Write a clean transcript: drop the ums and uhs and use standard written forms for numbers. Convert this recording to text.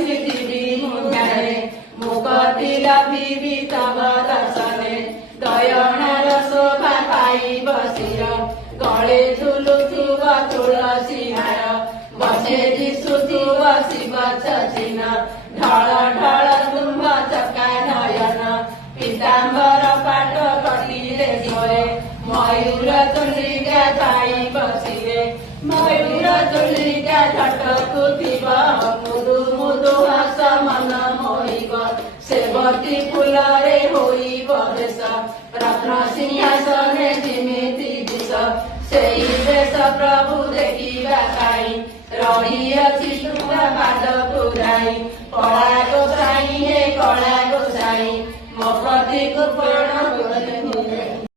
ବସିଥିବି ମୁଣ୍ଡରେ ମୁକତି ଲଭିବି ତବ ଦର୍ଶନେ ଦୟଣାର ଶୋଭା ପାଇ ବସିର ଗଳେ ଝୁଲୁଥିବ ତୁଳସୀ ହାର ବସେ ଦିଶୁଥିବ ଶିବ ଚିହ୍ନ ଢଳ ଢଳ ତୁମ୍ଭ ଚକା ନୟନ ପୀତାମ୍ବର ପାଟ କଟିରେ ଝରେ ମୟୂର ତୁଣ୍ଡିକା ପାଇ ବସିରେ ମୟୂର ତୁଣ୍ଡିକା ଝଟକୁଥିବ ମୁଦୁ ମୁଦୁ ହସ ମନ ମୋହିବ ସେବତୀ ଫୁଲରେ ହୋଇବ ବେଶ ରତ୍ନ ସିଂହାସନେ ଯେମିତି ଦିଶ ସେଇ ବେଶ ପ୍ରଭୁ ଦେଖିବା ପାଇଁ ରହିଅଛି ତୁମ ପାଦ ପୁରାଇ କଳା ଗୋସାଇଁ ହେ କଳା ଗୋସାଇଁ ମୋ ପ୍ରତି କୃପଣ